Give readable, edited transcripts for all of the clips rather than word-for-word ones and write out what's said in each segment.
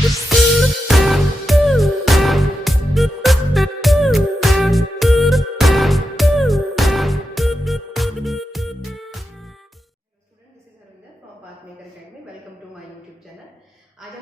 आज हम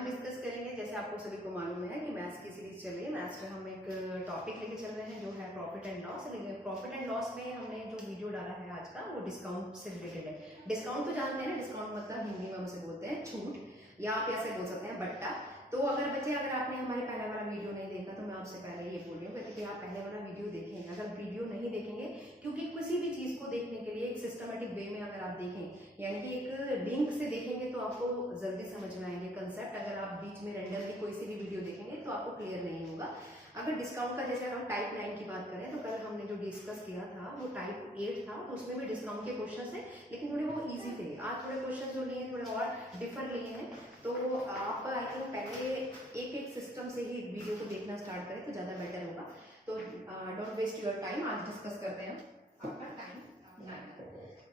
डिस्कस करेंगे, जैसे आपको सभी को मालूम है कि मैथ्स की सीरीज चल रही है। मैथ्स में हम एक टॉपिक लेके चल रहे हैं जो है profit and loss. Profit and loss में हमने जो वीडियो डाला है आज का, वो डिस्काउंट से रिलेटेड है। डिस्काउंट तो जानते हैं ना, डिस्काउंट मतलब हिंदी में हम उसे बोलते हैं छूट, या आप ऐसे बोल सकते हैं बट्टा। तो अगर बच्चे, अगर आपने हमारे पहला वाला वीडियो नहीं देखा तो मैं आपसे पहले ये बोल रही हूँ कि आप पहले वाला वीडियो देखें। अगर वीडियो नहीं देखेंगे, क्योंकि किसी भी चीज़ को देखने के लिए एक सिस्टमेटिक वे में अगर आप देखें, यानी कि एक लिंक से देखेंगे तो आपको जल्दी समझ में आएंगे कंसेप्ट। अगर आप बीच में रेंडमली कोई सी भी वीडियो देखेंगे तो आपको क्लियर नहीं होगा। अगर डिस्काउंट का, जैसे हम टाइप 9 की बात करें तो कल हमने जो डिस्कस किया था वो टाइप 8 था, तो उसमें भी डिस्काउंट के क्वेश्चन थे, लेकिन थोड़े वो इजी थे। आज थोड़े क्वेश्चन जो लिए थोड़े और डिफर लिए हैं, तो आप आई थिंक पहले एक सिस्टम से ही वीडियो को देखना स्टार्ट करें तो ज़्यादा बेटर होगा। तो डोंट वेस्ट योर टाइम, आज डिस्कस करते हैं आपका टाइम 9।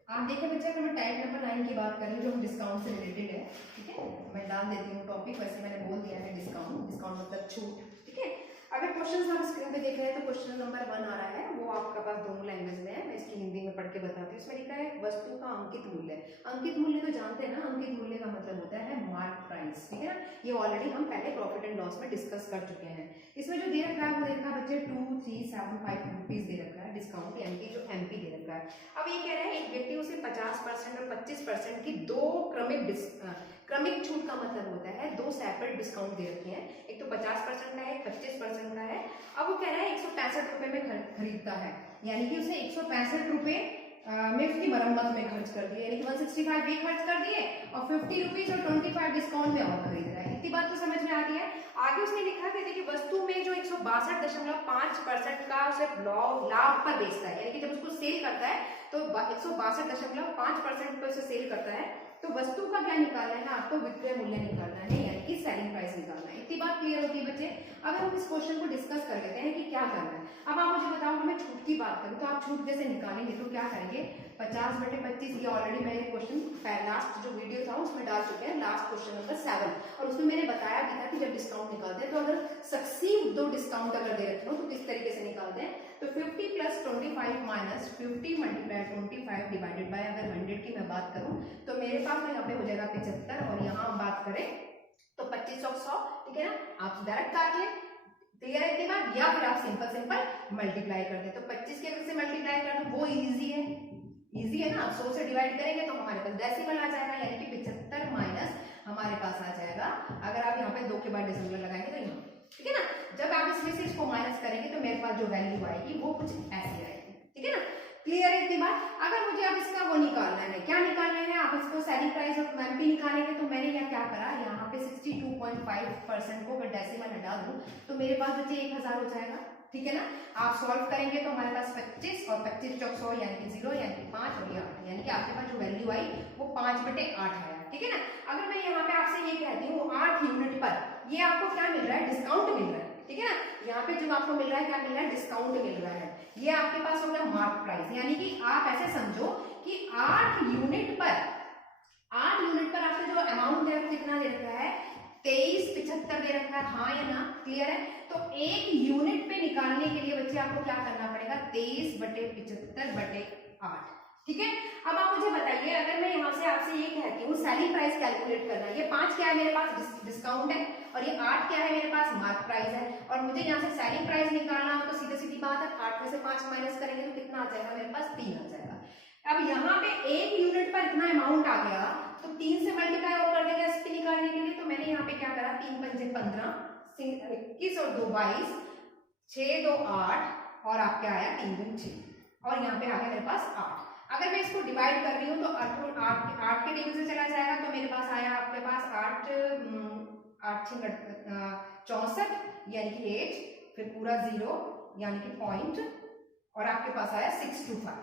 आप देखिए बच्चे, अगर मैं टाइप नंबर 9 की बात करूँ जो डिस्काउंट से रिलेटेड है, ठीक है, मैं डाल देती हूँ टॉपिक। वैसे मैंने बोल दिया है डिस्काउंट, डिस्काउंट मतलब छूट, ठीक है। अगर क्वेश्चन आप स्क्रीन पे देख रहे हैं तो क्वेश्चन नंबर 1 आ रहा है, वो आपका पास दोनों लैंग्वेज में है। मैं इसकी हिंदी में पढ़ के बताती हूँ। इसमें लिखा है वस्तु का अंकित मूल्य। अंकित मूल्य तो जानते हैं ना, अंकित मूल्य का मतलब होता है मार्क प्राइस, ठीक है ना। ये ऑलरेडी हम पहले प्रॉफिट एंड लॉस में डिस्कस कर चुके हैं। इसमें जो दे रखा है वो दे रखा है बच्चे 2375 रुपीज दे रखा है डिस्काउंट, यानी कि जो एमपी दे रखा है। अब ये कह रहे हैं एक व्यक्ति उसे 50% और 25% की दो क्रमिक छूट का मतलब होता है दो सेपरेट डिस्काउंट दे रखे हैं। एक तो 50% का है, 25% का है। अब वो कह रहा है 165 रुपए में खरीदता है, यानी कि उसे 165 रुपए में उसकी मरम्मत में खर्च कर दिए, यानी कि 165 ये खर्च कर दिए और 50 रुपीज और 25 डिस्काउंट में और खरीद रहा है। इतनी बात तो समझ में आती है। आगे उसने लिखा कि देखिए वस्तु में जो 162.5% का उसे लाभ पर बेचता है, यानी कि जब उसको सेल करता है तो 162.5% पे उसे सेल करता है, तो वस्तु का क्या निकालना है ना, आपको विक्रय मूल्य निकालना है, यानी कि सेलिंग प्राइस निकालना है। इतनी बात क्लियर होती है बच्चे। अब हम इस क्वेश्चन को डिस्कस कर लेते हैं कि क्या करना है। अब आप मुझे बताओ, मैं छूट की बात करूं तो आप छूट जैसे निकालेंगे तो क्या करेंगे, 50/25। ये ऑलरेडी मैंने क्वेश्चन लास्ट जो वीडियो था उसमें डाल चुके हैं, लास्ट क्वेश्चन नंबर 7, और उसमें मैंने बताया भी था कि जब डिस्काउंट निकालते हैं तो अगर सक्सीव दो डिस्काउंट अगर दे रखे हो तो किस तरीके से निकालते हैं। तो 50 + 25 माइनस 50 × 25 डिवाइडेड बाय, अगर 100 की मैं बात करूं तो मेरे पास में यहाँ पे हो जाएगा 75, और यहाँ हम बात करें तो 25 और 100, ठीक है ना। आप डायरेक्ट काट लें, क्लियर है इतनी बात, या फिर आप सिंपल मल्टीप्लाई कर दे। तो 25 के अगर से मल्टीप्लाई कर दो वो इजी है, इजी है ना। 100 से डिवाइड करेंगे तो हमारे पास डेसिमल आ जाएगा, यानी कि 75 माइनस हमारे पास आ जाएगा, अगर आप यहाँ पे 2 के बाद डेसिमल लगाएंगे तो यहाँ, ठीक है ना। जब आप इसमें से इसको माइनस करेंगे तो मेरे पास जो वैल्यू आएगी वो कुछ ऐसी आएगी, ठीक है ना। क्लियर है इतनी बात। अगर मुझे अब इसका वो निकालना है, क्या निकालना है, आप इसको सेलिंग प्राइस और एमपी निकालेंगे, तो मैंने यहाँ क्या करा, यहाँ पे 62.5% को अगर डेसिमल हटा दूं तो मेरे पास बच्चे 1000 हो जाएगा, ठीक है ना। आप सॉल्व करेंगे तो हमारे पास 25 और 25 × 100 यानी कि 0, यानी कि 5 और 8, यानी कि आपके पास जो वैल्यू आई वो 5/8 आया, ठीक है ना। अगर मैं यहाँ पे आपसे ये कहती हूँ 8 यूनिट पर ये आपको क्या मिल रहा है, डिस्काउंट मिल रहा है, ठीक है ना। यहाँ पे जो आपको मिल रहा है, क्या मिल रहा है, डिस्काउंट मिल रहा है। ये आपके पास हो गया मार्क प्राइस, यानी कि आप ऐसे समझो कि 8 यूनिट पर आपका जो अमाउंट है वो कितना दे रखा है, 2375 दे रखा है, हाँ या ना, क्लियर है। तो एक यूनिट पे निकालने के लिए बच्चे आपको क्या करना पड़ेगा, 23/75/8, ठीक है। अब आप मुझे बताइए, अगर मैं यहाँ से आपसे ये कहती हूँ सेलिंग प्राइस कैलकुलेट करना है, ये 5 क्या है मेरे पास, डिस्काउंट है, और ये 8 क्या है मेरे पास, मार्क प्राइस है, और मुझे यहाँ से सेलिंग प्राइस निकालना तो सीधी सीधी बात है, 8 में से 5 माइनस करेंगे तो कितना आ जाएगा, मेरे पास 3 आ जाएगा। अब यहाँ पे एक यूनिट पर इतना अमाउंट आ गया तो 3 से मल्टीप्लाई और कर देगा इसके निकालने के लिए। तो मैंने यहाँ पे क्या करा, 3 × 5 = 15, 21 और 2 = 22, 6 2 8, और आपके आया 3 × 6, और यहाँ पे आ गया मेरे पास 8। अगर मैं इसको डिवाइड कर रही हूँ तो 8 के टेबल से चला जाएगा, तो मेरे पास आया आपके पास 8 64, यानी कि 8, फिर पूरा 0 यानी कि पॉइंट, और आपके पास आया 625,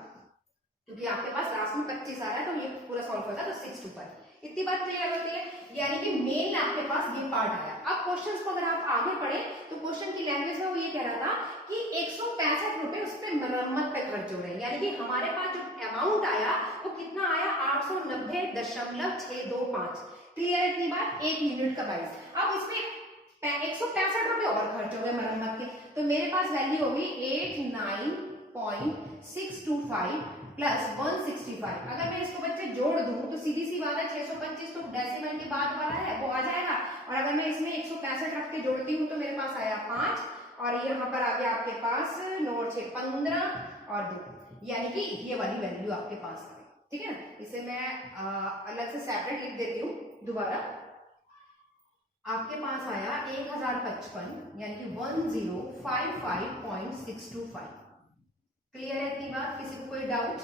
क्योंकि आपके पास लास्ट में 25 आ रहा है तो ये पूरा सॉल्व होगा तो 625। इतनी बात क्लियर होती है, यानी कि मेन आपके पास ये पार्ट आया। अब क्वेश्चंस को अगर आप आगे पढ़े तो क्वेश्चन की लैंग्वेज में वो ये कह रहा था कि 165 रुपए उस पर मरम्मत पे खर्च हो रहे हैं, यानी कि हमारे पास जो अमाउंट आया वो कितना आया, 890.625। क्लियर है इतनी बात, एक यूनिट का प्राइस। अब इसमें 165 और खर्च हो गए मरम्मत के, तो मेरे पास वैल्यू होगी 89.625 प्लस 165। अगर मैं इसको बच्चे जोड़ दूं तो सीधी सी बात है 625 तो डेसिमल के बाद वाला है वो आ जाएगा, और अगर मैं इसमें 165 रख के जोड़ती हूँ तो मेरे पास आया 5, और यहाँ पर आ गया आपके पास 9 6 15 और 2, यानी कि ये वाली वैल्यू आपके पास है। ठीक है, इसे मैं अलग से सेपरेट लिख देती हूँ दोबारा। आपके पास आया 1055 यानी कि 1055.625। क्लियर है इतनी बात? किसी को कोई डाउट?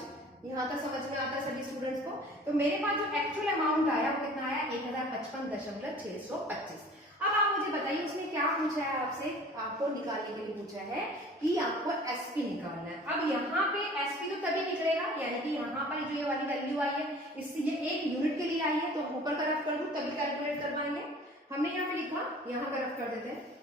यहाँ तक समझ में आता है सभी स्टूडेंट्स को? तो मेरे पास जो एक्चुअल अमाउंट आया वो कितना आया 1055.625। अब आप मुझे बताइए उसने क्या पूछा है आपसे, आपको निकालने के लिए पूछा है कि आपको एसपी निकालना है। अब यहाँ पे एसपी तो तभी निकलेगा, यानी कि यहाँ पर जो ये वाली वैल्यू आई है इससे ये एक यूनिट के लिए आई है, तो ऊपर का रफ कर दूं तभी कैलकुलेट कर पाएंगे। हमने यहाँ पे लिखा, यहाँ का रफ कर देते हैं।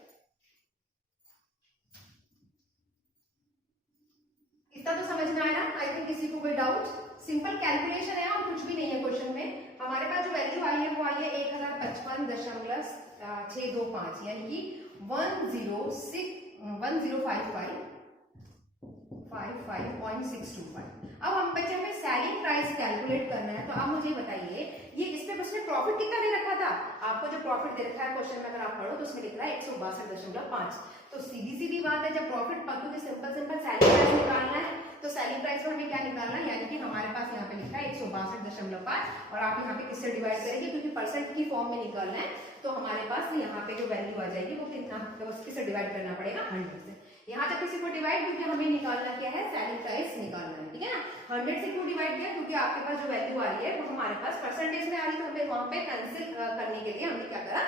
इतना तो समझ में आया ना? आई थिंक किसी को कोई डाउट? सिंपल कैलकुलेशन है और कुछ भी नहीं है क्वेश्चन में। हमारे पास जो वैल्यू आई है वो आई है 1055.625 यानी कि 1055.625। अब हम बच्चे हमें सेलिंग प्राइस कैलकुलेट करना है, तो आप मुझे बताइए ये इस पे उसने प्रॉफिट कितना दे रखा था? आपको जो प्रॉफिट दे रखा है क्वेश्चन में अगर आप पढ़ो तो उसमें लिख रहा है 162.5। तो सीधी सीधी बात है, जब प्रॉफिट क्योंकि सिंपल सिंपल सेलिंग प्राइस निकालना है तो सेलिंग प्राइस पर हमें क्या निकालना है, यानी कि हमारे पास यहाँ पे लिखा है 162.5, और आप यहाँ पे किससे डिवाइड करेंगे क्योंकि परसेंट की फॉर्म में निकालना है, तो हमारे पास यहाँ पे जो वैल्यू आ जाएगी वो कितना, तो किससे डिवाइड करना पड़ेगा 100 से। यहाँ तक किसी को डिवाइड, क्योंकि हमें निकालना क्या है, सेलिंग प्राइस निकालना है। ठीक है ना? 100 से क्यों डिवाइड किया? क्योंकि आपके पास जो वैल्यू आ रही है वो हमारे पास परसेंटेज में आ रही है, तो हमें वहां पे कैंसिल करने के लिए हमने क्या करा,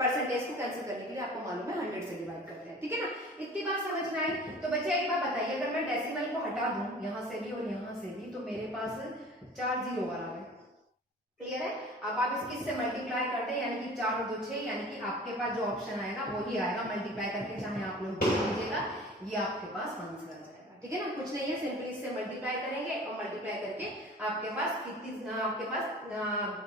परसेंटेज को कैंसिल करने के लिए आपको मालूम है 100 से डिवाइड करते हैं। ठीक है ना? इतनी बात समझ में आई? तो बच्चे एक बात बताइए, अगर मैं डेसिमल को हटा दूं यहाँ से भी और यहाँ से भी तो मेरे पास 4 जीरो वाला है। क्लियर है? अब आप इससे मल्टीप्लाई करते हैं, यानी कि 4 और 2 6, यानी कि आपके पास जो ऑप्शन आएगा वही आएगा, मल्टीप्लाई करके चाहे आप लोग लीजिएगा, ये आपके पास आंसर आ जाएगा। ठीक है ना? कुछ नहीं है, सिंपली इससे मल्टीप्लाई करेंगे और मल्टीप्लाई करके आपके पास कितनी, आपके पास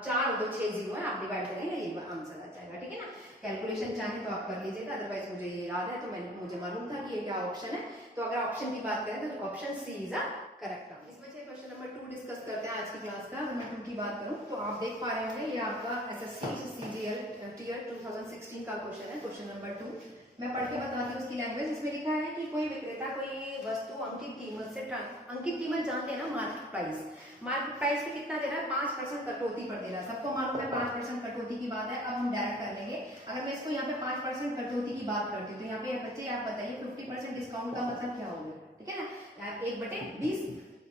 4 और 2 6 जीरो है, आप डिवाइड करेंगे ये आंसर आ जाएगा। ठीक है ना? कैलकुलेशन चाहे तो आप कर लीजिएगा, अदरवाइज मुझे ये याद है तो मुझे मालूम था कि ये क्या ऑप्शन है, तो अगर ऑप्शन की बात करें तो option C is a correct answer. Question number 2 discuss करते हैं आज की क्लास का। अगर मैं 2 की बात करूं तो आप देख पा रहे होंगे ये आपका एसएससी सीजीएल टीयर 2016 का क्वेश्चन है, क्वेश्चन नंबर 2। मैं पढ़ के बताती हूँ उसकी लैंग्वेज। इसमें लिखा है कि कोई विक्रेता कोई वस्तु अंकित कीमत से, अंकित कीमत जानते हैं ना, मार्केट प्राइस, मार्केट प्राइस पे कितना दे रहा है, 5% कटौती पर दे रहा है। सबको मालूम है 5% कटौती की बात है। अब हम डायरेक्ट कर लेंगे, अगर मैं इसको यहाँ पे 5% कटौती की बात करती हूँ तो यहाँ पे बच्चे आप बताइए 50% डिस्काउंट का मतलब क्या होगा? ठीक है ना? 1/20।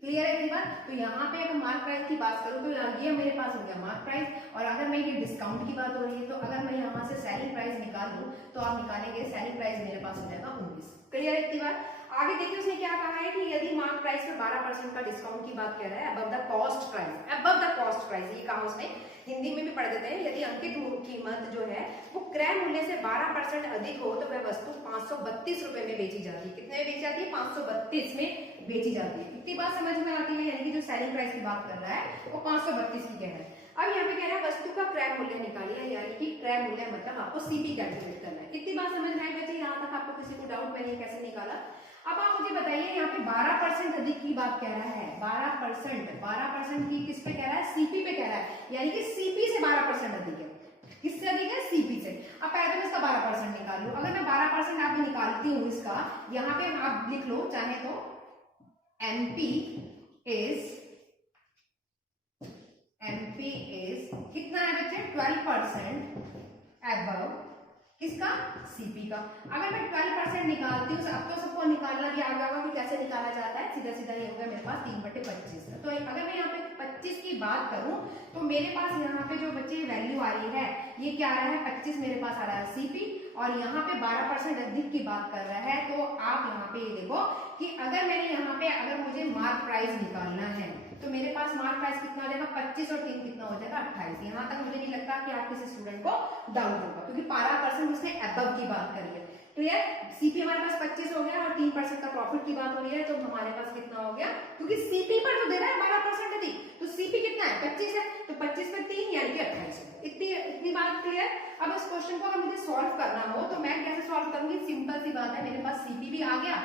क्लियर है बात? तो यहाँ पे अगर मार्क प्राइस की बात करूँ तो ये मेरे पास हो गया मार्क प्राइस, और अगर मैं ये डिस्काउंट की बात हो रही है तो अगर मैं यहाँ से सेलिंग प्राइस निकाल दूँ तो आप निकालेंगे सेलिंग प्राइस मेरे पास हो जाएगा 19। क्लियर है इतनी बात? आगे देखिए उसने क्या कहा है कि यदि मार्क प्राइस पे 12% का डिस्काउंट की बात कर रहा है, above the cost price, above the cost price, ये कहा उसने, हिंदी में भी पढ़ देते हैं। यदि अंकित कीमत जो है वो क्रय मूल्य से 12% अधिक हो तो वह वस्तु 532 रुपए में बेची जाती है। कितने में बेची जाती है? 532 में बेची जाती है। इतनी बात समझ में आती है? यानी कि जो सेलिंग प्राइस की बात कर रहा है वो 532 की कह रहा है। अब यहाँ पे कह रहा है वस्तु का क्रय मूल्य निकालिए, यानी कि क्रय मूल्य मतलब आपको सीपी कैलकुलेट करना है। इतनी बात समझ में आई बच्चे? यहाँ तक आपको किसी को डाउट मैंने कैसे निकाला? अब आप मुझे बताइए यहाँ पे 12% अधिक की बात कह रहा है, 12% की किस पे कह रहा है? सीपी पे कह रहा है, यानी कि सीपी से 12% अधिक है। किससे अधिक है? सीपी से। अब पहले तो इसका 12% निकाल लो। अगर मैं 12% आपको निकालती हूँ इसका, यहाँ पे आप लिख लो चाहे तो एमपी इज कितना है बच्चे? 12% अबव किसका? सीपी का। अगर मैं 12% निकालती हूँ, अब तो सबको निकालना भी आ गया होगा कि कैसे निकाला जाता है। सीधा सीधा ये हो गया मेरे पास 3/25 का। तो अगर मैं यहाँ पे 25 की बात करूं तो मेरे पास यहाँ पे जो बच्चे वैल्यू आ रही है ये क्या आ रहा है? 25 मेरे पास आ रहा है सीपी, और यहाँ पे 12% अधिक की बात कर रहा है। तो आप यहाँ पे ये देखो कि अगर मैंने यहाँ पे, अगर मुझे मार्क प्राइस निकालना है तो मेरे पास मार्क प्राइस कितना हो जाएगा? 25 और 3 कितना हो जाएगा? 28। यहाँ तक मुझे नहीं लगता कि आप किसी स्टूडेंट को डाउट होगा, क्योंकि 12% उसने अबव की बात करी है। क्लियर? सीपी हमारे पास 25 हो गया और 3% का प्रॉफिट की बात हो रही है, तो हमारे पास कितना हो गया, क्योंकि सीपी पर तो दे रहा है 12% अधिक, तो सीपी कितना है 25 है, तो 25 में 3 यानी कि 28 है। इतनी बात क्लियर? अब इस क्वेश्चन को अगर मुझे सॉल्व करना हो तो मैं कैसे सॉल्व करूंगी? सिंपल सी बात है, मेरे पास सीपी भी आ गया,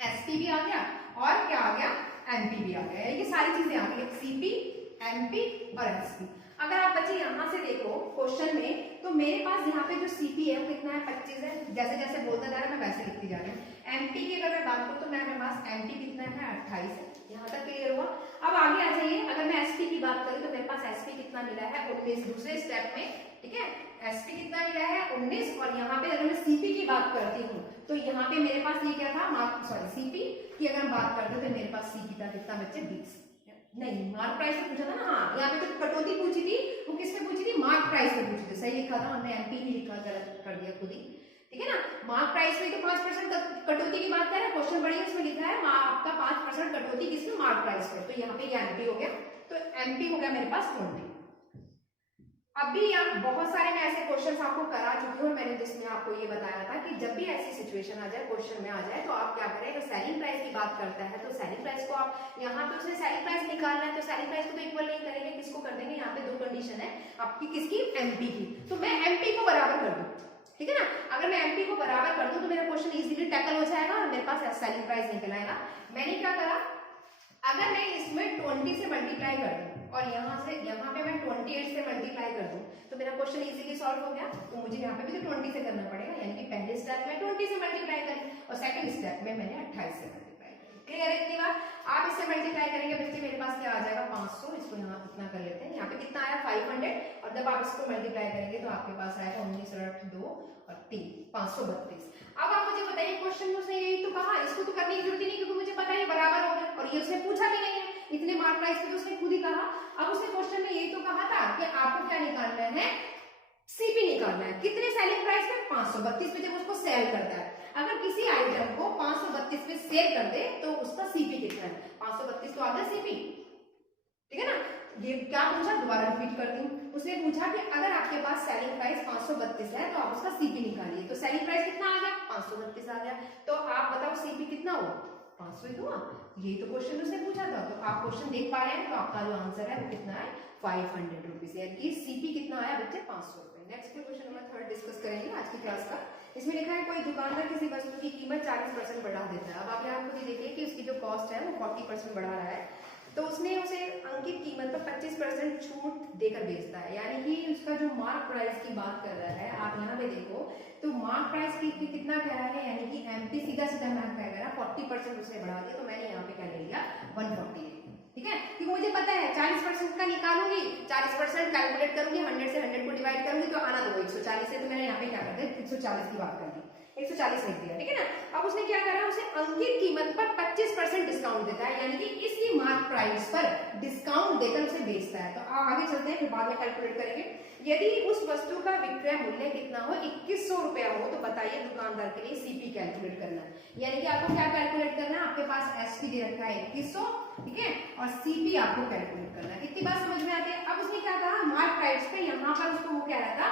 एसपी भी आ गया और क्या आ गया, एमपी भी आ गया, यानी कि सारी चीजें आ गई, सीपी, एमपी और एसपी। अगर आप बच्चे यहाँ से देखो क्वेश्चन में, तो मेरे पास यहाँ पे जो सीपी है वो कितना है 25 है, जैसे जैसे बोलता जा रहा है मैं वैसे लिखती जा रही हूँ। एमपी की अगर मैं बात करूँ तो मेरे पास एमपी कितना है 28 है, यहाँ तक क्लियर हुआ। अब आगे आ जाइए, अगर मैं एसपी की बात करूँ तो मेरे पास एसपी कितना मिला है 19 दूसरे स्टेप में, ठीक है, एसपी कितना मिला है 19, और यहाँ पे अगर मैं सीपी की बात करती हूँ तो यहाँ पे मेरे पास ये क्या था, सीपी की अगर हम बात करते तो मेरे पास सीपी था कितना बच्चे 20, नहीं मार्क प्राइस में पूछा था ना, हाँ यहाँ पे तो कटौती पूछी थी, वो किस में पूछी थी, मार्क प्राइस में पूछी थी, सही लिखा था हमने, एमपी ही लिखा, गलत कर दिया खुद ही, ठीक है ना। मार्क प्राइस में तो 5% कटौती की बात कर रहा है, क्वेश्चन बढ़िया इसमें लिखा है आपका 5% कटौती किसमें, मार्क प्राइस में, तो यहाँ पे ये एमपी हो गया, तो एमपी हो गया मेरे पास 20। अभी यहाँ बहुत सारे मैं ऐसे क्वेश्चंस आपको करा चुकी हूँ, मैंने जिसमें आपको ये बताया था कि जब भी ऐसी सिचुएशन आ जाए, क्वेश्चन में आ जाए, तो आप क्या करें, अगर सेलिंग प्राइस की बात करता है तो सेलिंग प्राइस को आप यहाँ पे उसने सेलिंग प्राइस निकालना है, तो सेलिंग प्राइस को तो इक्वल नहीं करेंगे, किसको कर देंगे, यहाँ पे दो कंडीशन है आपकी, किसकी, एमपी की, तो मैं एमपी को बराबर कर दूं, ठीक है ना। अगर मैं एमपी को बराबर कर दूं तो मेरा क्वेश्चन इजीली टैकल हो जाएगा और मेरे पास सेलिंग प्राइस निकल आएगा। मैंने क्या करा, अगर मैं इसमें 20 से मल्टीप्लाई कर दूं और यहाँ पे मैं 28 से मल्टीप्लाई कर दूं तो मेरा क्वेश्चन इजीली सॉल्व हो गया, तो मुझे यहाँ पे भी तो 20 से करना पड़ेगा, यानी कि पहले स्टेप में 20 से मल्टीप्लाई करें और सेकंड स्टेप में मैंने 28 से मल्टीप्लाई करें। क्लियर है इतनी बात? आप इससे मल्टीप्लाई करेंगे बच्चे, मेरे पास क्या आ जाएगा 500, इसको यहाँ इतना कर लेते हैं, यहाँ पे कितना आया 500, और जब आप इसको मल्टीप्लाई करेंगे तो आपके पास आएगा 19 और 8 2 और 3 532। अब आप मुझे बताइए, क्वेश्चन में उसने यही तो कहा, इसको तो करने की जरूरत नहीं क्योंकि मुझे पता है बराबर हो गया, और ये उसने पूछा भी नहीं है, इतने मार्क प्राइस पे तो उसने खुद ही कहा। अब उसने क्वेश्चन में यही तो कहा था कि आपको क्या निकालना है, सीपी निकालना है, कितने सेलिंग प्राइस पे 532 पे जब उसको सेल करता है, अगर किसी आइटम को 532 पे सेल कर दे तो उसका सीपी कितना है, 532 तो आ गया सीपी, ठीक है ना। ये क्या पूछा, दोबारा रिपीट करती हूँ, उसने पूछा कि अगर आपके पास सेलिंग प्राइस 532 है तो आप उसका सीपी निकालिए, तो सेलिंग प्राइस कितना आ गया 532 आ गया, तो आप बताओ सीपी कितना हुआ 500 ही हुआ, यही तो क्वेश्चन उसने पूछा था। तो आप क्वेश्चन देख पा रहे हैं, तो आपका जो आंसर है वो कितना है 500 रुपीज, यानी कि सीपी कितना आया बच्चे 500 रुपए। नेक्स्ट क्वेश्चन नंबर 3 डिस्कस करेंगे आज की क्लास का। इसमें लिखा है कोई दुकानदार किसी वस्तु की कीमत 40% बढ़ा देता है। अब आप यहाँ खुद ही देखिए कि उसकी जो कॉस्ट है वो 40% बढ़ा रहा है, तो उसने उसे अंकित कीमत पर 25% छूट देकर बेचता है, यानी कि उसका जो मार्क प्राइस की बात कर रहा है, आप यहाँ पे देखो तो मार्क प्राइस की कितना कह रहा है, यानी कि एमपी सीधा सीधा मैथ कह रहा है 40% उसने बढ़ा दिया, तो मैंने यहाँ पे क्या ले लिया 140, ठीक है, क्योंकि मुझे पता है 40% का निकालूंगी, 40% कैलकुलेट करूंगी, 100 से 100 को डिवाइड करूंगी तो आना दो 140 से, तो मैंने यहाँ पे क्या कर दिया 140 की बात कर दी, 140 लिख दिया, ठीक है ना। अब उसने क्या करा, उसे अंकित कीमत पर 25% डिस्काउंट देता है, यानी कि इसी मार्क प्राइस पर डिस्काउंट देकर उसे बेचता है। तो आगे चलते हैं, फिर बाद में कैलकुलेट करेंगे। यदि उस वस्तु का विक्रय मूल्य कितना हो, 2100 रुपया हो, तो बताइए दुकानदार के लिए सीपी कैलकुलेट करना है, यानी कि आपको क्या कैलकुलेट करना है, आपके पास एसपी दे रखा है 2100, ठीक है, और सीपी आपको कैलकुलेट करना है। इतनी बात समझ में आती है। अब उसने क्या कहा, मार्क प्राइस पे यहाँ पर उसको वो कह रहा था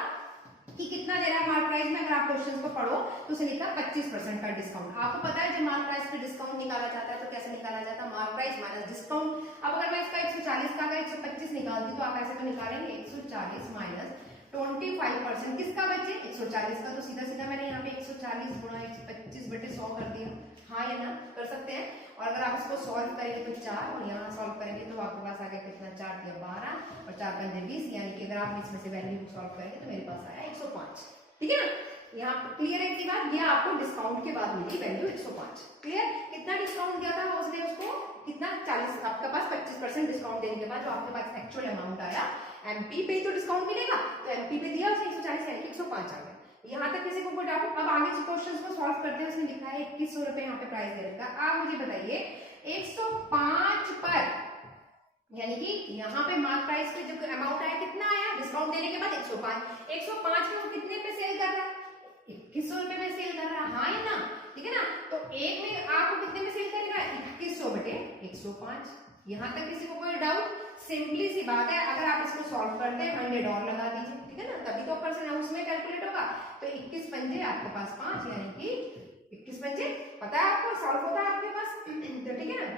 कि कितना दे रहा है मार्क प्राइस में, अगर आप क्वेश्चन को पढ़ो तो उसे लिखा 25% का डिस्काउंट। आपको पता है जब मार्क प्राइस पे डिस्काउंट निकाला जाता है तो कैसे निकाला जाता है, मार्क प्राइस माइनस डिस्काउंट। अब अगर मैं इसका 140 का अगर 125 निकालती तो आप ऐसे तो निकालेंगे 140 माइनस 25%, किसका बच्चे 140 का, तो सीधा सीधा मैंने यहाँ पे 140 गुणा 125/100 कर दिया, हाँ या ना कर सकते हैं। और अगर आप इसको सॉल्व करेंगे तो 4, और यहाँ सॉल्व करेंगे तो आपके पास आ गया कितना 4 या 12 और 4 पंजे 20, यानी कि अगर आप इसमें से वैल्यू सॉल्व करेंगे तो मेरे पास आया 105, ठीक है ना। यहाँ क्लियर है कि बात, ये आपको डिस्काउंट के बाद मिली वैल्यू 105। क्लियर, कितना डिस्काउंट दिया था उसने उसको, कितना 40, आपके पास 25% डिस्काउंट देने के बाद जो आपके पास एक्चुअल अमाउंट आया, एमपी पे तो डिस्काउंट मिलेगा, तो एमपी पे दिया उसने 140 यानी कि 105 आ गया। यहाँ तक किसी को कोई डाउट? अब आगे जो क्वेश्चन को सॉल्व करते हैं, उसने लिखा है 2100 रुपए यहाँ पे प्राइस दे रखा है। आप मुझे बताइए 105 पर, यानी कि यहाँ पे मार्क प्राइस पे जो अमाउंट आया कितना आया, डिस्काउंट देने के बाद 105 में वो कितने पे सेल कर रहा है, 2100 रुपए में सेल कर रहा है, हाँ या ना, ठीक है ना। तो एक में आपको कितने में सेल करेगा 2100/105। यहाँ तक किसी को कोई डाउट? सिंपली सी बात है, अगर आप इसको सॉल्व करते हैं 100 और लगा दीजिए, ठीक है ना, तभी तो परसेंट उसमें कैलकुलेट होगा। तो 21 पंजे आपके पास 5 यानी कि 21 बचे। पता है आपको, सॉल्व होता है आपके पास तो ठीक है ना।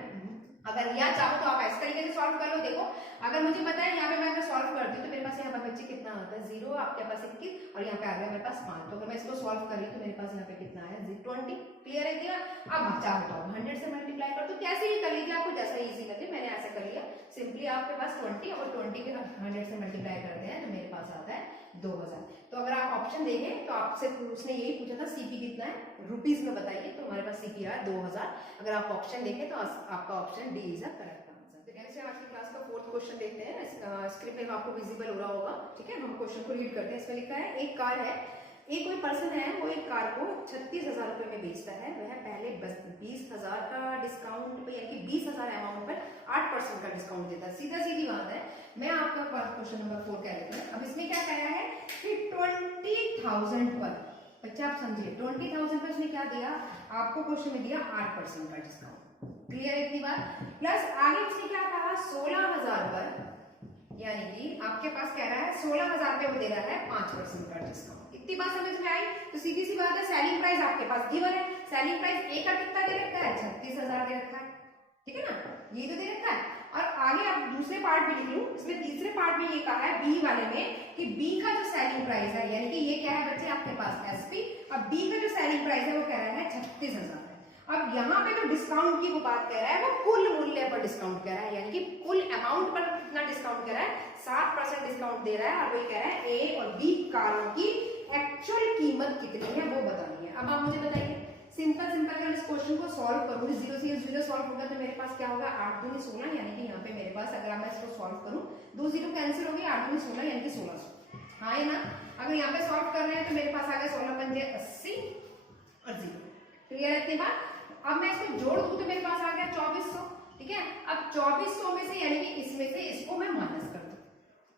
अगर यहाँ चाहो तो आप इस तरीके से सॉल्व कर लो। देखो अगर मुझे पता है यहाँ पे मैं अगर सॉल्व करती हूँ तो मेरे पास यहाँ पर बच्चे कितना आता है 0, आपके पास 21 और यहाँ पे आ गया मेरे पास 5। तो अगर मैं इसको सॉल्व कर रही हूँ तो मेरे पास यहाँ पे कितना है 20। क्लियर है क्या? अब चाहो तो 100 से मल्टीप्लाई कर दो, कैसे भी कर लीजिए, आपको जैसा इजी लगे। मैंने ऐसा कर लिया सिंपली, आपके पास 20 और 20 के 100 से मल्टीप्लाई करते हैं तो मेरे पास आता है 2000। तो अगर आप ऑप्शन देखें तो आपसे उसने यही पूछा था सीपी कितना है रुपीज में बताइए, तो हमारे पास सीपी है 2000। अगर आप ऑप्शन देखें तो आपका option D is a correct answer. तो नेक्स्ट हम आज की क्लास का 4th क्वेश्चन देखते हैं। स्क्रीन पे आपको विजिबल हो रहा होगा, ठीक है। हम क्वेश्चन को रीड करते हैं। इसमें लिखा है एक कार है, एक कोई पर्सन है, वो एक कार को 36,000 रुपए में बेचता है। वह पहले 20,000 का डिस्काउंट यानी कि 20,000 अमाउंट पर 8% का डिस्काउंट देता है। सीधा सीधी बात है। मैं आपका क्वेश्चन नंबर 4 कह रही हूँ। अब इसमें क्या कह रहा है कि 20,000 पर, बच्चा आप समझिए 20,000 पर उसने क्या दिया आपको, क्वेश्चन में दिया 8% का डिस्काउंट। क्लियर है इतनी बात। प्लस आगे उसने क्या कहा 16,000 पर, यानी कि आपके पास कह रहा है 16,000 पे वो दे रहा है 5% का डिस्काउंट। इतनी बात समझ में आई। तो सीधी सी बात है, सेलिंग प्राइस आपके पास गिवन है। सेलिंग प्राइस ए का कितना दे रखा है 36,000 दे रखा है, ठीक है ना, ये तो दे रखा है। और आगे आप दूसरे पार्ट में लिख लूं, इसमें तीसरे पार्ट में ये कहा है बी वाले में कि बी का जो सेलिंग प्राइस है, यानी कि ये क्या है बच्चे आपके पास एसपी, अब बी का जो सेलिंग प्राइस है वो कह रहा है 36,000। अब यहाँ पे जो डिस्काउंट की वो बात कह रहा है वो कुल मूल्य पर डिस्काउंट कह रहा है, यानी कि कुल अमाउंट पर कितना डिस्काउंट कह रहा है 7% डिस्काउंट दे रहा है। और वो कह रहा है ए और बी कारों की एक्चुअल कीमत कितनी है वो बतानी है। अब आप मुझे बताइए, सिंपल सिंपल मैं इस क्वेश्चन को सॉल्व करूंगी, 0 से 0 सॉल्व होगा तो मेरे पास क्या होगा 8 दूनी 16, यानी कि यहाँ पे मेरे पास अगर मैं इसको सॉल्व करूं 2 0 कैंसिल हो गई, 8 दूनी 16 यानी कि 1600। हाँ है ना। अगर यहाँ पे सॉल्व कर रहे हैं तो मेरे पास आ गया 16 पंजे 80 और 0। क्लियर है इतनी बात। अब मैं इसको जोड़ दूं तो मेरे पास आ गया 2400, ठीक है। अब 2400 में से यानी कि इसमें से इसको मैं माइनस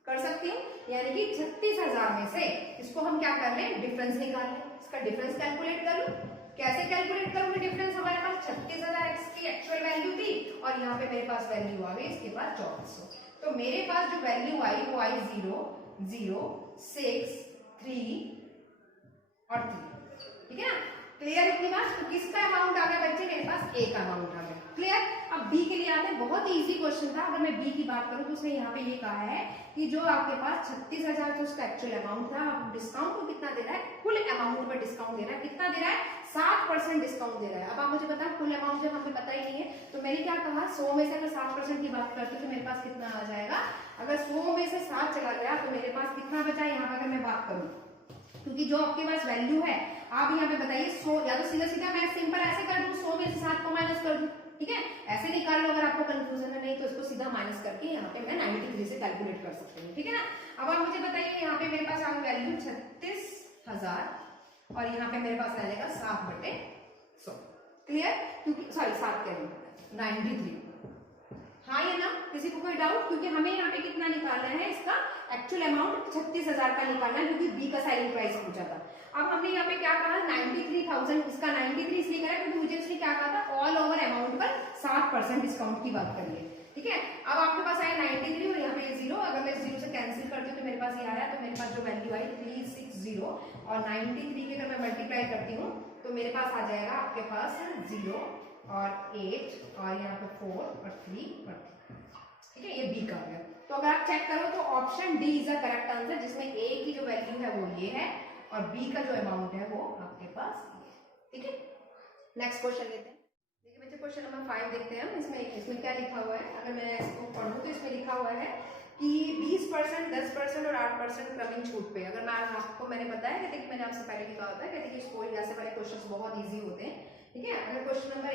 कर सकती हूँ, यानी कि 36,000 में से इसको हम क्या कर लें डिफरेंस निकाल लें। इसका डिफरेंस कैलकुलेट कर लूं। कैसे कैलकुलेट करूंगी डिफरेंस, हमारे पास 36,000 एक्स की एक्चुअल वैल्यू थी और यहाँ पे मेरे पास वैल्यू आ गई इसके बाद 2400। तो मेरे पास जो वैल्यू आई वो आई 0 0 6 3 और 3, ठीक है ना। क्लियर इतनी बात। तो किसका अमाउंट आ गया बच्चे, मेरे पास ए का अमाउंट आ गया। क्लियर। अब बी के लिए आते हैं, बहुत ही इजी क्वेश्चन था। अगर मैं बी की बात करूं तो उसने यहाँ पे ये कहा है कि जो आपके पास 36,000 जो उसका एक्चुअल अमाउंट था, डिस्काउंट को कितना दे रहा है, कुल अमाउंट पर डिस्काउंट दे रहा है। कितना दे रहा है 7% डिस्काउंट दे रहा है। अब आप मुझे बताओ कुल अमाउंट जब हमें पता ही नहीं है तो मैंने क्या कहा 100 में से अगर 7% की बात करती हूँ तो मेरे पास कितना आ जाएगा। अगर 100 में से 7 चला गया तो मेरे पास कितना बचा यहाँ पर अगर मैं बात करूँ, क्योंकि जो आपके पास वैल्यू है आप यहाँ पे बताइए 100, या तो सीधा सीधा मैं सिंपल ऐसे कर दूं 100 में से 7 को माइनस कर दूं, ठीक है। ऐसे निकाल लो अगर आपको कंफ्यूजन है, नहीं तो इसको सीधा माइनस करके यहाँ पे मैं 93 से कैलकुलेट कर सकती हूँ, ठीक है ना। अब आप मुझे बताइए यहाँ पे मेरे पास आ गई वैल्यू 36,000 और यहाँ पे मेरे पास आ जाएगा 7/100। क्लियर। क्योंकि सॉरी 7 कह रही हूँ 93। हाँ या ना, किसी को कोई डाउट? क्योंकि हमें यहाँ पे कितना निकालना है, इसका एक्चुअल अमाउंट 36,000 का निकालना है, क्योंकि बी का सेलिंग प्राइस पूछा था। अब हमने यहाँ पे क्या कहा 93,000, इसका 93 इसलिए करा क्योंकि मुझे उसने क्या कहा था ऑल ओवर अमाउंट पर 7% डिस्काउंट की बात करिए, ठीक है। अब आपके पास आया 93 और यहाँ पे 0, अगर मैं 0 से कैंसिल करती हूँ तो मेरे पास ये आया, तो मेरे पास जो वैल्यू आई 360 और 93 की अगर मैं मल्टीप्लाई करती हूँ तो मेरे पास आ जाएगा आपके पास 0 और 8 और यहाँ पे 4 और 3 और 3, ठीक है। ये बी का गया। तो अगर आप चेक करो तो option D is the correct answer, जिसमें ए की जो वैल्यू है वो ये है और बी का जो अमाउंट है वो आपके पास ये, ठीक है। नेक्स्ट क्वेश्चन लेते हैं। देखिए बच्चे क्वेश्चन नंबर 5 देखते हैं। इसमें क्या लिखा हुआ है, अगर मैं इसको पढ़ूं तो इसमें लिखा हुआ है कि 20%, 10% और 8% क्रमिक छूट पे। अगर मैं आपको मैंने बताया कहते कि मैंने आपसे पहले भी कहा था कहते कि स्कोर जैसे वाले क्वेश्चन बहुत ईजी होते हैं, ठीक है। अगर क्वेश्चन नंबर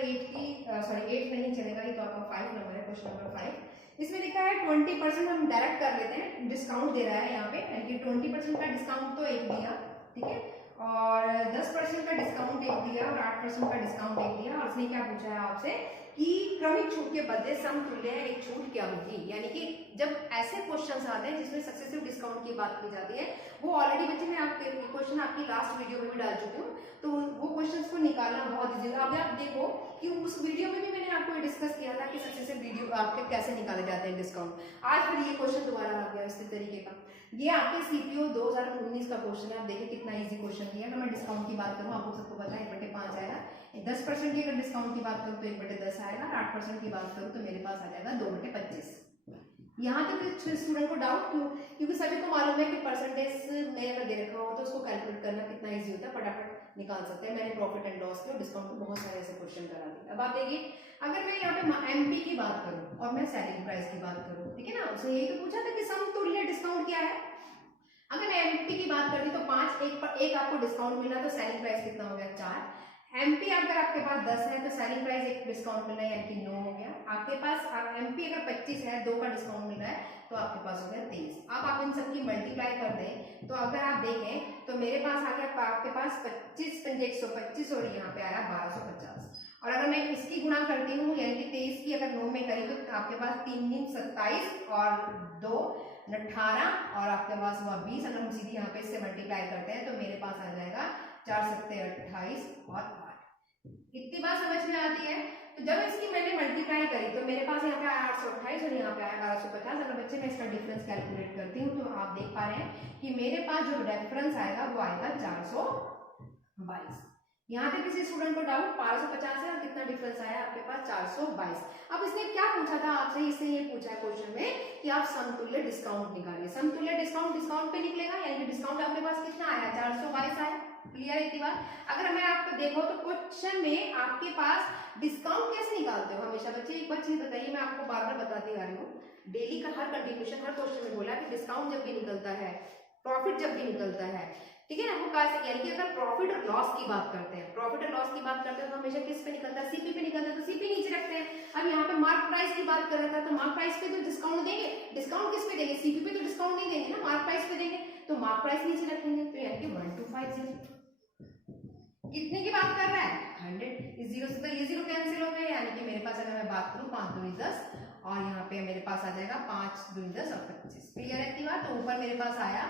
8 नहीं चलेगा, ये तो आपका 5 नंबर है, क्वेश्चन नंबर 5। इसमें लिखा है 20% हम डायरेक्ट कर लेते हैं, डिस्काउंट दे रहा है यहाँ पे, यानी कि 20% का डिस्काउंट तो एक दिया, ठीक है, और 10% का डिस्काउंट एक दिया और 8% का डिस्काउंट एक दिया। और इसने क्या पूछा है आपसे कि क्रमिक छूट के बदले समतुल्य एक छूट क्या होगी। यानी कि जब ऐसे क्वेश्चंस आते हैं जिसमें सक्सेसिव डिस्काउंट की बात की जाती है, वो ऑलरेडी बच्चे मैं आपके क्वेश्चन आपकी लास्ट वीडियो में भी डाल चुकी हूँ, तो वो क्वेश्चंस को निकालना बहुत इजी है। अभी आप देखो कि उस वीडियो में भी मैंने आपको ये डिस्कस किया था कि सक्सेसिव वीडियो आपके कैसे निकाले जाते हैं डिस्काउंट। आज फिर ये क्वेश्चन दोबारा आ गया इसी तरीके का। ये आपके सीपीओ 2019 का क्वेश्चन है। आप देखिए कितना इजी क्वेश्चन दिया है। अगर मैं डिस्काउंट की बात करूँ, आपको सबको पता है 1/5 आएगा। 10% की अगर डिस्काउंट की बात करूँ तो 1/10 आएगा। 8% की बात करूँ तो मेरे पास आ जाएगा 2/25। यहाँ तक स्टूडेंट को डाउट क्यों? क्योंकि सभी को मालूम है कि परसेंटेज में अगर दे रखा हो तो उसको कैलकुलेट करना कितना इजी होता है, फटाफट निकाल सकते हैं। मैंने प्रॉफिट एंड लॉस के और डिस्काउंट को बहुत सारे ऐसे क्वेश्चन करा दिए। अब आप देखिए, अगर मैं यहाँ पे एमपी की बात करूँ और मैं सेलिंग प्राइस की बात करूँ, ठीक है ना, उसने यही तो पूछा था कि समतुल्य डिस्काउंट क्या है। अगर मैं एमपी की बात करती तो 5, एक आपको डिस्काउंट मिला तो सेलिंग प्राइस कितना हो गया 4। एमपी अगर आपके पास 10 है तो सेलिंग प्राइस एक डिस्काउंट मिल रहा है यानी कि 9 हो गया। आपके पास एमपी अगर 25 है, 2 का डिस्काउंट मिल रहा है तो आपके पास हो गया 23। अब आप इन सबकी मल्टीप्लाई कर दें तो अगर आप देखें तो मेरे पास आ गया आपके पास 25 पंजे 125 और यहाँ पे आया 1250। और अगर मैं इसकी गुणा करती हूँ यानी कि 23 की अगर 9 में करी तो आपके पास 3 दिन 27 और 2 18 और आपके पास हुआ 20। अगर हम सीधी यहाँ पे इससे मल्टीप्लाई करते हैं तो मेरे पास आ जाएगा 4 सत्ते 28 और 8। इतनी बात समझ में आती है। तो जब इसकी मैंने मल्टीप्लाई करी तो मेरे पास यहाँ पे आया 828 और यहाँ पे आया 1250। अगर बच्चे मैं इसका डिफरेंस कैलकुलेट करती हूँ तो आप देख पा रहे हैं कि मेरे पास जो डिफरेंस आएगा वो आएगा 422। यहाँ पे किसी स्टूडेंट को डाउट 1250 है और कितना डिफरेंस आया आपके पास 422। अब इसने क्या पूछा था आपसे? इसने ये पूछा है क्वेश्चन में कि आप समतुल्य डिस्काउंट निकालिए। समतुल्य डिस्काउंट पे निकलेगा यानी कि डिस्काउंट आपके पास कितना आया 422 आया। क्लियर है इतनी बात? अगर मैं आपको देखो तो क्वेश्चन में आपके पास डिस्काउंट कैसे निकालते हो हमेशा बच्चे एक बार चीज बताइए, मैं आपको बार बार बताती आ रही हूँ। डेली का हर कंटिन्यूशन हर क्वेश्चन में बोला कि डिस्काउंट जब भी निकलता है, प्रॉफिट जब भी निकलता है, ठीक है ना, वो कैसे, यानी कि अगर प्रॉफिट और लॉस की बात करते हैं, प्रॉफिट और लॉस की बात करते हैं तो हमेशा किस पे निकलता है? सीपी पे निकलता है, तो सीपी नीचे रखते हैं। अब यहाँ पे मार्क प्राइस की बात कर रहा था तो मार्क प्राइस पे तो डिस्काउंट देंगे। डिस्काउंट किस पे देंगे? सीपी पे तो डिस्काउंट नहीं देंगे ना, मार्क प्राइस पे देंगे। तो मार्क प्राइस नीचे रखेंगे तो यानी कि 1250 कितने की बात कर रहा है? 100। इस जीरो से तो ये जीरो कैंसिल हो गए यानी कि मेरे पास अगर मैं बात करूं 5 दूनी 10 और यहाँ पे मेरे पास आ जाएगा 5 दूनी 10 और 25। क्लियर है इतनी बात? तो ऊपर मेरे पास आया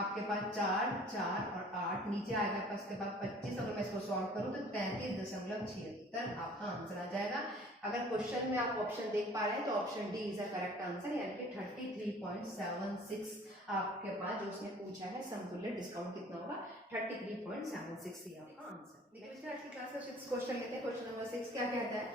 आपके पास 4 4 और 8, नीचे आएगा उसके बाद 25। अगर मैं इसको सॉल्व करूं तो 33.76 आपका आंसर आ जाएगा। अगर क्वेश्चन में आप ऑप्शन देख पा रहे हैं तो option D is the correct answer यानी कि 33.76 आपके पास जो उसने पूछा है समतुल्य डिस्काउंट कितना होगा 33.76 ये आपका आंसर। देखिए बच्चों आज की क्लास का 6 क्वेश्चन लेते हैं। क्वेश्चन नंबर 6 क्या कहता है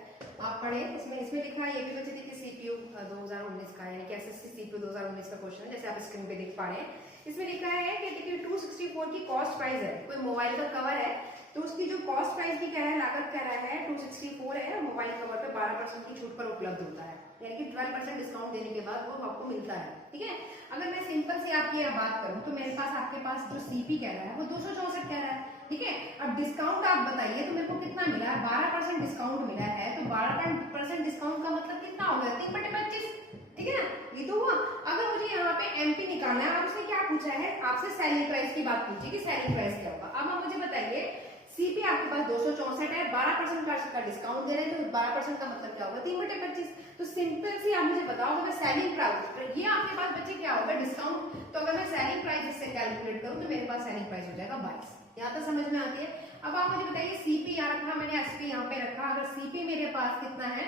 आप पढ़े। इसमें लिखा है ये बच्चे देखिए सीपीयू 2019 का यानी कि एसएससी सीपीयू 2019 का क्वेश्चन है जैसे आप स्क्रीन पे देख पा रहे हैं। इसमें लिखा है कि देखिए 264 की कॉस्ट प्राइस है, कोई मोबाइल का कवर है तो उसकी जो कॉस्ट प्राइस भी क्या है, लागत क्या है 264 है और मोबाइल कवर पे 12% की छूट पर उपलब्ध होता है यानी कि 12% डिस्काउंट देने के बाद वो आपको मिलता है। ठीक है, अगर मैं सिंपल से आपकी बात करूं तो मेरे पास आपके पास जो सीपी कह रहा है वो 264 कह रहा है। ठीक है, अब डिस्काउंट आप बताइए तो मेरे को कितना मिला है? 12% डिस्काउंट मिला है तो 12% डिस्काउंट का मतलब कितना हो गया? 3/25। ठीक है ना, ये तो हुआ। अगर मुझे यहाँ पे एमपी निकालना है और उसने क्या पूछा है आपसे? सेलिंग प्राइस की बात पूछी कि सेलिंग प्राइस क्या होगा। अब आप मुझे बताइए सीपी आपके पास 264 है, 12% का डिस्काउंट दे रहे हैं तो 12% का मतलब क्या होगा? 3/25। तो सिंपल सी आप मुझे बताओ अगर सेलिंग प्राइस तो ये आपके पास बच्चे क्या होगा? डिस्काउंट। तो अगर मैं सेलिंग प्राइस इससे कैलकुलेट करूं तो मेरे पास सेलिंग प्राइस हो जाएगा 22। यहाँ तक समझ में आती है। अब आप मुझे बताइए सीपी यहाँ रखा मैंने, एसपी यहाँ पे रखा। अगर सीपी मेरे पास कितना है?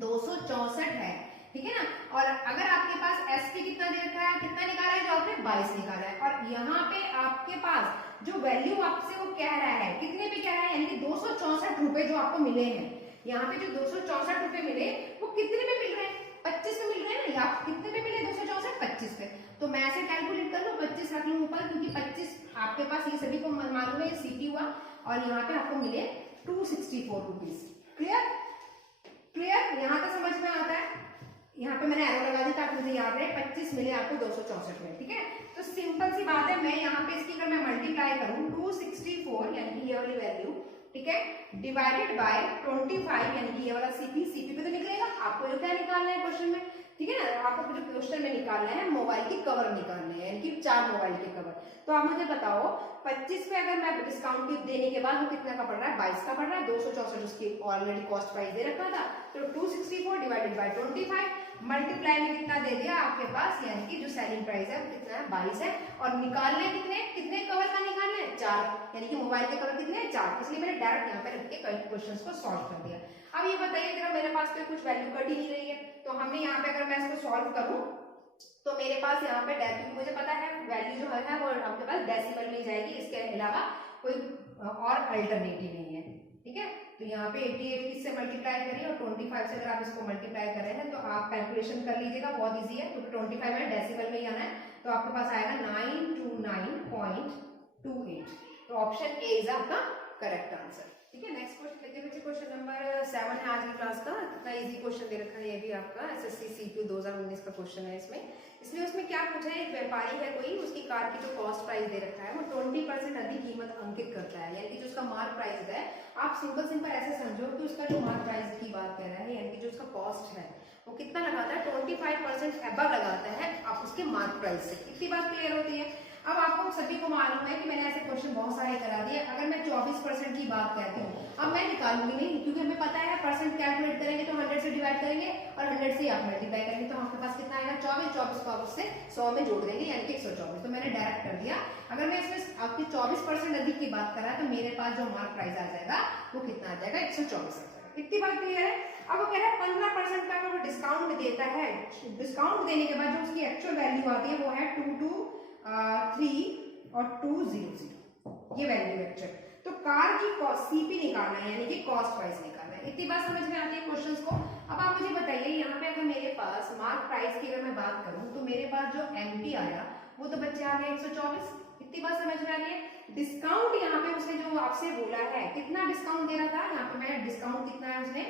264 है, ठीक है ना, और अगर आपके पास एसपी कितना दे रखा है, कितना निकाला है? जो आपने 22 निकाला है। और यहाँ पे आपके पास जो वैल्यू आपसे वो कह रहा है कितने पे कह रहा है यानी कि 264 रुपए जो आपको मिले हैं। यहाँ पे जो 264 रुपए मिले वो कितने में मिल रहे हैं? 25 में मिल रहे हैं ना, या कितने में मिले? 264 25 पे। तो मैं ऐसे कैलकुलेट कर लूं 25 रख लूं ऊपर क्योंकि 25 आपके पास ये सभी को मालूम है ये सीपी हुआ और यहाँ पे आपको मिले 264 रुपीज। क्लियर क्लियर, यहाँ तक समझ में आता है। यहाँ पे मैंने एरो लगा दी ताकि मुझे याद रहे 25 मिले आपको 264 में। ठीक है, तो सिंपल सी बात है, मैं यहाँ पे इसकी अगर मैं मल्टीप्लाई करूँ 264 यानी कि ये वाली वैल्यू, ठीक है, डिवाइडेड बाय 25 यानी कि ये वाला सीपी पे तो निकलेगा। आपको क्या निकालना है क्वेश्चन में? ठीक है ना, आपको जो क्वेश्चन में निकालना है मोबाइल की कवर निकालने हैं यानी कि 4 मोबाइल के कवर। तो आप मुझे बताओ 25 पे अगर मैं डिस्काउंट देने के बाद वो कितना का पड़ रहा है? 22 का पड़ रहा है। 264 उसकी ऑलरेडी कॉस्ट प्राइस दे रखा था तो 264 डिवाइडेड बाय 25 मल्टीप्लाई में कितना दे दिया आपके पास यानी कि जो सेलिंग प्राइस है वो कितना है? 22 है। और निकालने कितने कवर का निकालना है? 4 4, यानी कि मोबाइल के कलर कितने हैं 4, इसलिए मैंने डायरेक्ट यहाँ पे रख के क्वेश्चन को सॉल्व कर दिया। अब ये बताइए अगर मेरे पास कोई कुछ वैल्यू कट ही नहीं रही है तो हमने यहाँ पे अगर मैं इसको सॉल्व करूँ तो मेरे पास यहाँ पे क्योंकि मुझे पता है वैल्यू जो है वो आपके पास डेसिमल में जाएगी, इसके अलावा कोई और अल्टरनेटिव नहीं है, ठीक है। तो यहाँ पे 88 किससे मल्टीप्लाई करिए और 25 से अगर आप इसको मल्टीप्लाई कर रहे हैं तो आप कैलकुलेशन कर लीजिएगा, बहुत इजी है क्योंकि 25 है डेसिमल में ही आना है, तो आपके पास आएगा 929.28। तो ऑप्शन ए इज आपका करेक्ट आंसर, ठीक है। नेक्स्ट क्वेश्चन देखिए बच्चे, क्वेश्चन नंबर 7 है आज की क्लास का। कितना इजी क्वेश्चन दे रखा है ये भी आपका एसएससी सीक्यू 2019 का क्वेश्चन है इसमें उसमें क्या पूछा है, एक व्यापारी है कोई, उसकी कार की जो कॉस्ट प्राइस दे रखा है वो 20% अधिक कीमत अंकित करता है, यानी कि जो उसका मार्क प्राइस है, आप सिंपल ऐसे समझो कि उसका जो मार्क प्राइस की बात कर रहा है, यानी कि जो उसका कॉस्ट है वो कितना लगाता है 25% अबव लगाता है आप उसके मार्क प्राइस से। इतनी बात क्लियर होती है। अब आपको सभी को मालूम है कि मैंने ऐसे क्वेश्चन बहुत सारे करा दिए। अगर मैं 24% की बात करती हूँ, अब मैं निकालूंगी नहीं क्योंकि हमें पता है परसेंट कैलकुलेट करेंगे तो 100 से डिवाइड करेंगे और 100 से आप मल्टीप्लाई करेंगे तो आपके पास कितना आएगा 24 को आप उससे 100 में जोड़ देंगे यानी कि 124। तो मैंने डायरेक्ट कर दिया। अगर मैं इसमें आपकी 24% अधिक की बात करा तो मेरे पास जो मार्क प्राइस आ जाएगा वो कितना आ जाएगा 124 आ जाएगा। इतनी बात क्लियर है। अब वो कह रहा है 15% का वो डिस्काउंट देता है, डिस्काउंट देने के बाद जो उसकी एक्चुअल वैल्यू आती है वो है 223 और 200, ये वैल्यू एक्चुअल। तो कार की सीपी निकालना है यानी कि कॉस्ट प्राइस निकालना है। इतनी बात समझ में आती है क्वेश्चंस को। अब आप मुझे बताइए यहाँ पे अगर मेरे पास मार्क प्राइस की अगर मैं बात करूं तो मेरे पास जो एमपी आया वो तो बच्चे आ गए 124। इतनी बात समझ में आ रही है। डिस्काउंट यहाँ पे उसने जो आपसे बोला है कितना डिस्काउंट दे रहा था, यहाँ पे मैं डिस्काउंट कितना है उसने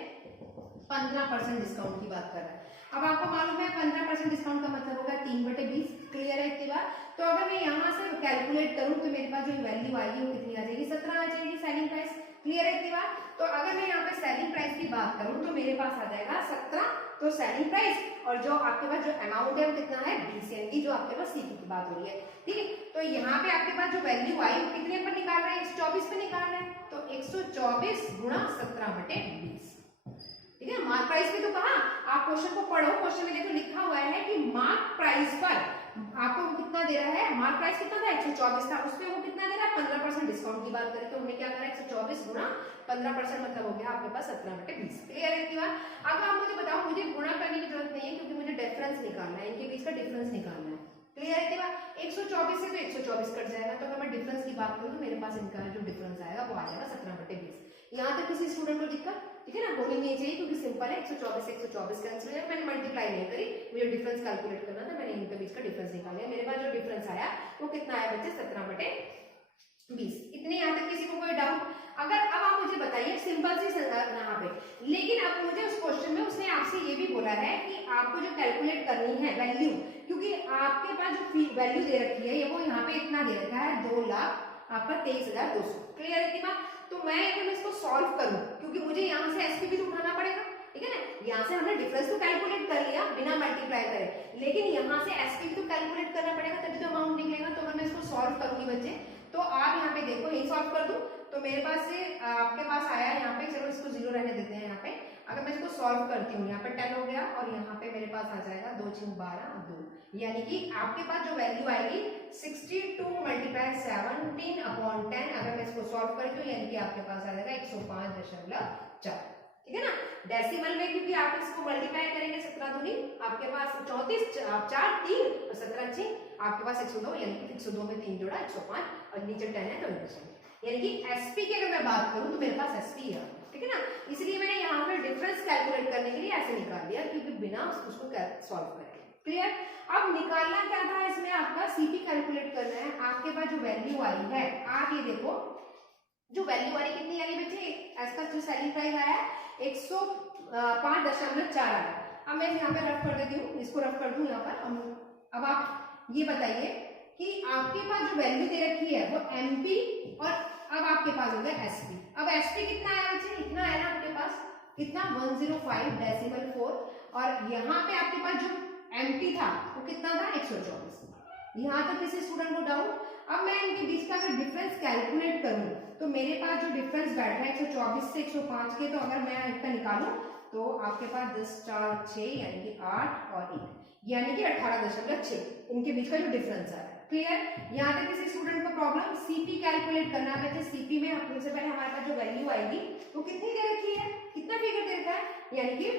15% डिस्काउंट की बात कर रहा है। अब आपको मालूम है 15% डिस्काउंट का मतलब होगा 3/20। क्लियर है इतनी बात। तो अगर मैं यहाँ से कैलकुलेट करूं तो मेरे पास जो वैल्यू आएगी वो कितनी आ जाएगी 17 आ जाएगी सेलिंग प्राइस। क्लियर है इतनी बात। तो अगर मैं यहाँ पे सेलिंग प्राइस की बात करूं तो मेरे पास आ जाएगा 17 तो सेलिंग प्राइस, और जो आपके पास जो अमाउंट है वो कितना है 20, यानी कि जो आपके पास सीपी की बात हो रही है, ठीक है। तो यहाँ पे आपके पास जो वैल्यू आई वो कितने पर निकाल रहे हैं 124 पे निकाल रहे हैं। तो 124 गुणा 17/20, ठीक है। मार्क प्राइस पे तो कहा, आप क्वेश्चन को पढ़ो, क्वेश्चन में देखो लिखा हुआ है कि मार्क प्राइस पर आपको वो कितना दे रहा है, मार्क प्राइस कितना था 124 था, उसमें वो कितना दे रहा है 15% डिस्काउंट की बात करें तो हमने क्या करा 124 गुणा 15% मतलब हो गया आपके पास 17/20। क्लियर है इतनी बात। अब आप मुझे बताओ, मुझे गुणा करने की जरूरत नहीं है क्योंकि मुझे डिफरेंस निकालना है, इनके बीच का डिफरेंस निकालना है। क्लियर है इतनी बात। 124 से तो 124 कट जाएगा, तो अगर मैं डिफरेंस की बात करूँ तो मेरे पास इनका जो डिफरेंस आएगा वो आ जाएगा 17/20। यहाँ तक किसी स्टूडेंट को दिक्कत, ठीक है ना, होनी नहीं चाहिए क्योंकि सिंपल है। 124 से 124 कैंसिल हो जाएगा। मैंने मल्टीप्लाई नहीं करी, मुझे डिफरेंस कैलकुलेट करना था, मैंने इनके बीच का डिफरेंस निकाल लिया। मेरे पास जो डिफरेंस आया वो कितना आया बच्चे 17/20। इतने यहाँ तक किसी को कोई डाउट? अगर अब आप मुझे बताइए सिंपल सी यहाँ पे, लेकिन अब मुझे उस क्वेश्चन में उसने आपसे ये भी बोला है कि आपको जो कैलकुलेट करनी है वैल्यू, क्योंकि आपके पास जो वैल्यू दे रखी है ये वो यहाँ पे इतना दे रखा है 2,23,200। क्लियर है इतनी बात। तो मैं अगर इसको सॉल्व करूं क्योंकि मुझे यहाँ से एसपी भी तो उठाना पड़ेगा, ठीक है ना। यहाँ से हमने डिफरेंस तो कैलकुलेट कर लिया बिना मल्टीप्लाई करे, लेकिन यहाँ से एसपी भी तो कैलकुलेट करना पड़ेगा तभी तो अमाउंट निकलेगा। तो अगर मैं इसको सॉल्व करूंगी बच्चे तो आप यहाँ पे देखो यही सॉल्व कर दूं तो मेरे पास से आपके पास आया यहाँ पे, चलो इसको 0 रहने देते हैं यहाँ पे। अगर मैं इसको सॉल्व करती हूँ यहाँ पे 10 हो गया और यहाँ पे मेरे पास आ जाएगा 2 6 12 2, यानी कि आपके पास जो वैल्यू आएगी 62 × 17/10। अगर मैं इसको सॉल्व करी तो यानी कि आपके पास आ जाएगा 105.4, ठीक है ना। डेसिमल में क्योंकि आप इसको मल्टीप्लाई करेंगे 17 दूनी आपके पास 34 4 3 और 17 6 आपके पास 102, यानी कि 102 में 3 जोड़ा 105 और नीचे 10 है तो यानी कि एसपी की अगर मैं बात करूं तो मेरे पास एसपी है, ठीक है ना। इसलिए मैंने यहाँ पे डिफरेंस कैलकुलेट करने के लिए ऐसे निकाल दिया क्योंकि बिना उसको सॉल्व करें। क्लियर। अब निकालना क्या था इसमें, आपका सीपी कैलकुलेट करना है। आपके पास जो वैल्यू आई है, आप ये देखो जो वैल्यू आई कितनी आई बच्चे, इसका जो सेलिंग प्राइस आया 105.4 आया। अब मैं यहाँ पे रफ कर देती हूँ, इसको रफ कर दूं यहाँ पर। अब आप ये बताइए कि आपके पास जो वैल्यू दे रखी है वो एमपी और अब आपके पास हो गया एसपी। अब एसपी कितना आया बच्चे, इतना आया ना आपके पास, कितना 105.4, और यहाँ पे आपके पास जो एमपी था वो कितना था 124। यहाँ तक किसी स्टूडेंट को डाउट? अब मैं इनके बीच का अगर डिफरेंस कैलकुलेट करूं तो मेरे पास जो डिफरेंस बैठ रहा है 124 से 105 के, तो अगर मैं इसका निकालूं तो आपके पास 10 4 6 यानी कि 8 और 1 यानी कि 18.6 इनके बीच का जो डिफरेंस आ रहा है। क्लियर? यहाँ तक किसी स्टूडेंट को प्रॉब्लम? सीपी कैलकुलेट करना है बच्चे। सीपी में सबसे पहले हमारे पास जो वैल्यू आएगी वो कितनी दे रखी है, कितना फिगर दे रखा है, यानी कि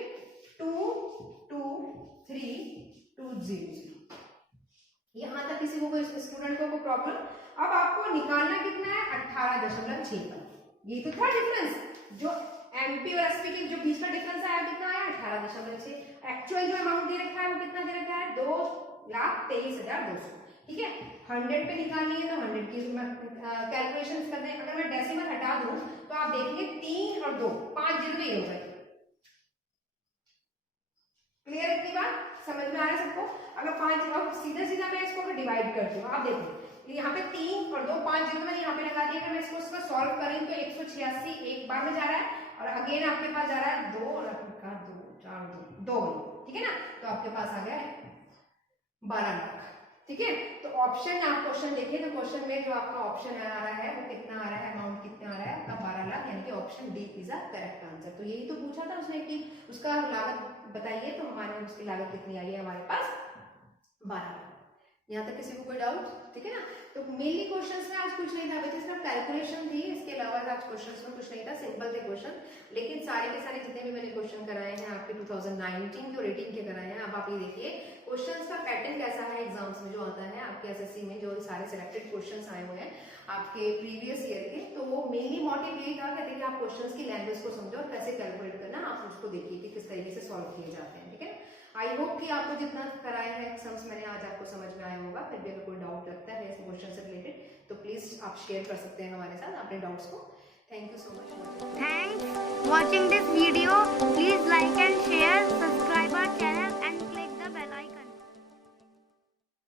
22320। यहाँ तक किसी को कोई स्टूडेंट को प्रॉब्लम? अब आपको निकालना कितना है, 18.6। ये तो था डिफरेंस, जो एमपी और एसपी के जो बीच का डिफरेंस आया कितना आया, 18.6। एक्चुअल जो अमाउंट दे रखा है वो कितना दे रखा है, 2,23,200। ठीक है, 100 पे निकालनी है तो 100 की कैलकुलेशन करते हैं। अगर मैं डेसिमल हटा दूं तो आप देखेंगे 3 और 2 5 जितने हो गए। क्लियर? इतनी बात समझ में आ रहा है सबको? अगर 5, अब सीधा सीधा मैं इसको डिवाइड करती हूँ, आप देखो यहाँ पे 3 और 2 5 जितने मैंने यहाँ पे लगा दिया। अगर मैं इसको सॉल्व करें तो 186 एक बार में जा रहा है और अगेन आपके पास जा रहा है 2 और आपका 2 4 2 ठीक है ना? तो आपके पास आ गया 12 लाख। ठीक है, तो ऑप्शन आप क्वेश्चन देखें तो क्वेश्चन में जो आपका ऑप्शन आ रहा है वो कितना आ रहा है, अमाउंट कितना आ रहा है आपका 12 लाख, यानी कि option D is a correct answer. तो यही तो पूछा था उसने कि उसका लागत बताइए, तो हमारे उसकी लागत कितनी आई है हमारे पास 12 लाख। यहाँ तक किसी को कोई डाउट? ठीक है ना? तो मेनली क्वेश्चंस में आज कुछ नहीं था बच्चे, सिर्फ कैलकुलेशन थी, इसके अलावा आज क्वेश्चंस में कुछ नहीं था, सिंपल थे क्वेश्चन। लेकिन सारे के सारे जितने भी मैंने क्वेश्चन कराए हैं आपके 2019 जो रेटिंग के कराए हैं, अब आप ये देखिए क्वेश्चंस का पैटर्न कैसा है एग्जाम्स में जो आता है आपके एसएससी में, जो सारे सिलेक्टेड क्वेश्चंस आए हुए हैं आपके प्रीवियस ईयर के। तो वो मेनली मोटिव यही था कहते कि आप क्वेश्चंस की लैंग्वेज को समझो और कैसे कैलकुलेट करना आप उसको देखिए कि किस तरीके से सॉल्व किए जाते हैं। ठीक है, आई होप कि आपको जितना कराया है सम्स मैंने आज आपको समझ में आया होगा। फिर भी अगर कोई डाउट लगता है इस क्वेश्चन से रिलेटेड तो प्लीज आप शेयर कर सकते हैं हमारे साथ अपने डाउट्स को। Thank you so much. Thanks watching this video. Please like and share.